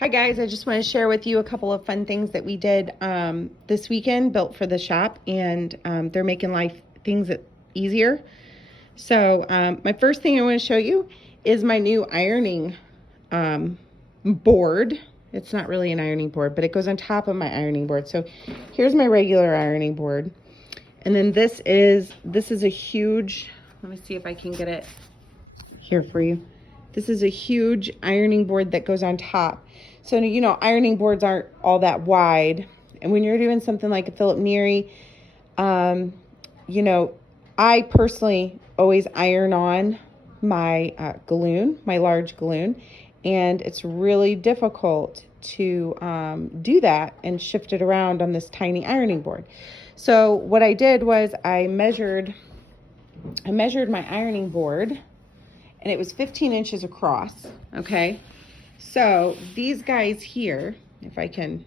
Hi guys, I just want to share with you a couple of fun things that we did this weekend, built for the shop, and they're making life things easier. So my first thing I want to show you is my new ironing board. It's not really an ironing board, but it goes on top of my ironing board. So here's my regular ironing board. And then this is a huge, let me see if I can get it here for you. This is a huge ironing board that goes on top. So, you know, ironing boards aren't all that wide. And when you're doing something like a Philip Neri, you know, I personally always iron on my galloon, my large galloon. And it's really difficult to do that and shift it around on this tiny ironing board. So what I did was I measured my ironing board, and it was 15 inches across, okay? So these guys here, if I can,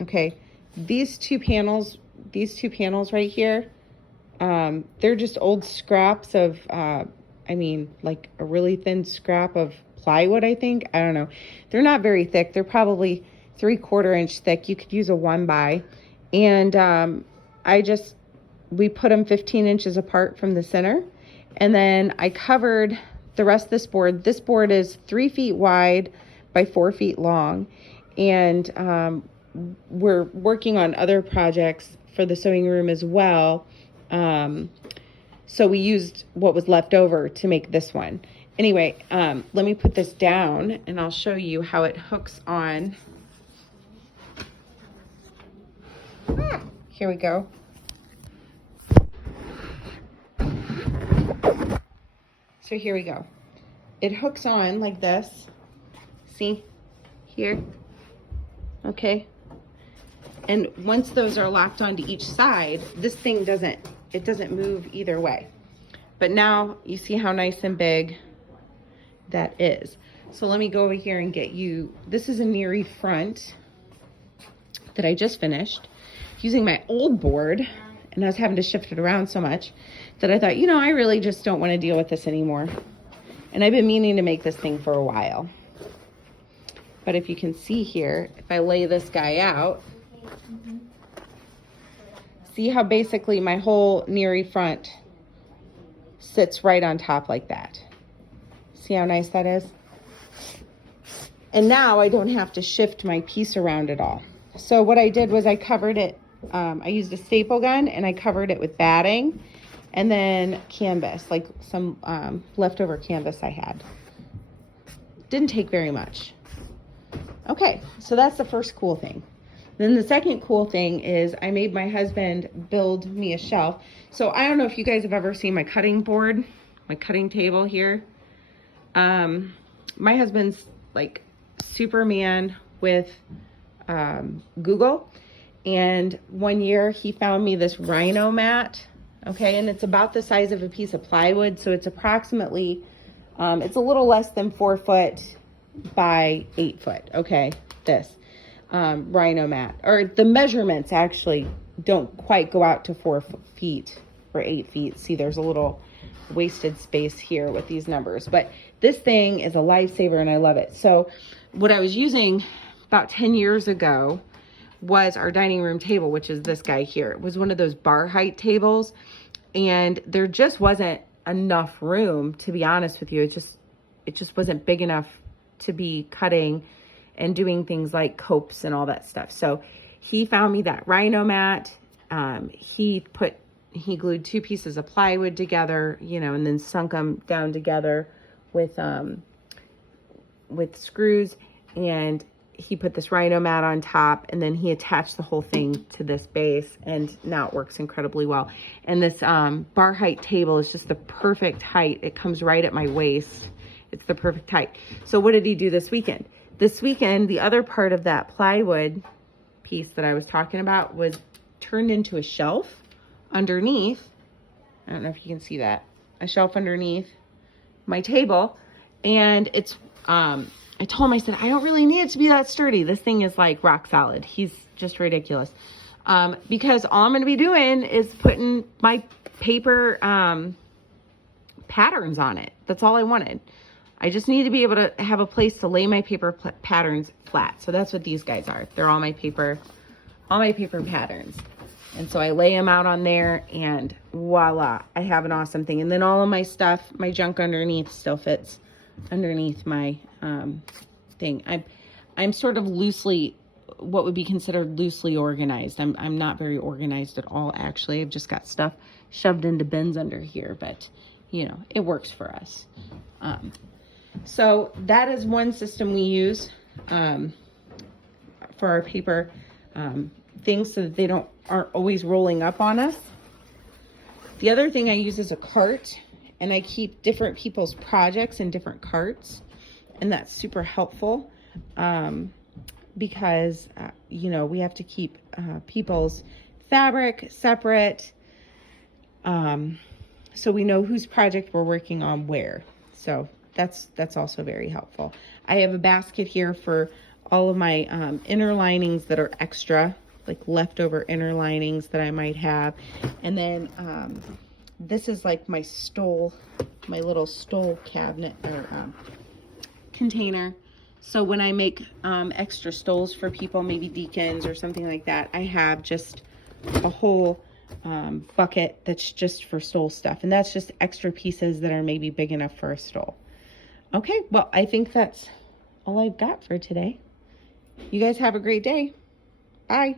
okay, these two panels right here, they're just old scraps of, like a really thin scrap of plywood, I think. I don't know. They're not very thick. They're probably 3/4 inch thick. You could use a 1x. And we put them 15 inches apart from the center. And then I covered the rest of this board. This board is 3 feet wide by 4 feet long. And we're working on other projects for the sewing room as well. So we used what was left over to make this one. Anyway, let me put this down and I'll show you how it hooks on. Here we go. So here we go. It hooks on like this. See here? Okay. And once those are locked onto each side, this thing doesn't move either way. But now you see how nice and big that is. So let me go over here and get you, this is a Neri front that I just finished using my old board, and I was having to shift it around so much that I thought, you know, I really just don't want to deal with this anymore. And I've been meaning to make this thing for a while. But if you can see here, if I lay this guy out, see how basically my whole Neri front sits right on top like that. See how nice that is? And now I don't have to shift my piece around at all. So what I did was I covered it, I used a staple gun and I covered it with batting and then canvas, like some leftover canvas I had. Didn't take very much. Okay, so that's the first cool thing. Then the second cool thing is I made my husband build me a shelf. So I don't know if you guys have ever seen my cutting board, my cutting table here. My husband's like Superman with Google. And one year he found me this Rhino Mat. Okay, and it's about the size of a piece of plywood. So it's approximately, it's a little less than 4 foot by 8 foot. Okay, this Rhino Mat, or the measurements actually don't quite go out to 4 feet or 8 feet. See, there's a little wasted space here with these numbers, but this thing is a lifesaver and I love it. So what I was using about 10 years ago was our dining room table, which is this guy here. It was one of those bar height tables, and there just wasn't enough room, to be honest with you. It just wasn't big enough to be cutting and doing things like copes and all that stuff. So he found me that Rhino Mat. He glued 2 pieces of plywood together, you know, and then sunk them down together with screws, and he put this Rhino Mat on top, and then he attached the whole thing to this base, and now it works incredibly well. And this bar height table is just the perfect height. It comes right at my waist. It's the perfect height. So what did he do this weekend? This weekend, the other part of that plywood piece that I was talking about was turned into a shelf underneath. I don't know if you can see that. A shelf underneath my table. And it's, I told him, I said, I don't really need it to be that sturdy. This thing is like rock solid. He's just ridiculous. Because all I'm going to be doing is putting my paper patterns on it. That's all I wanted. I just need to be able to have a place to lay my paper patterns flat. So that's what these guys are. They're all my paper patterns. And so I lay them out on there and voila, I have an awesome thing. And then all of my stuff, my junk underneath still fits underneath my thing. I'm sort of loosely, what would be considered loosely organized. I'm not very organized at all, actually. I've just got stuff shoved into bins under here, but you know, it works for us. So that is one system we use for our paper things, so that they aren't always rolling up on us. The other thing I use is a cart, and I keep different people's projects in different carts, and that's super helpful because you know, we have to keep people's fabric separate, so we know whose project we're working on where. So that's also very helpful. I have a basket here for all of my inner linings that are extra, like leftover inner linings that I might have. And then this is like my stole, my little stole cabinet or container. So when I make extra stoles for people, maybe deacons or something like that, I have just a whole bucket that's just for stole stuff. And that's just extra pieces that are maybe big enough for a stole. Okay, well, I think that's all I've got for today. You guys have a great day. Bye.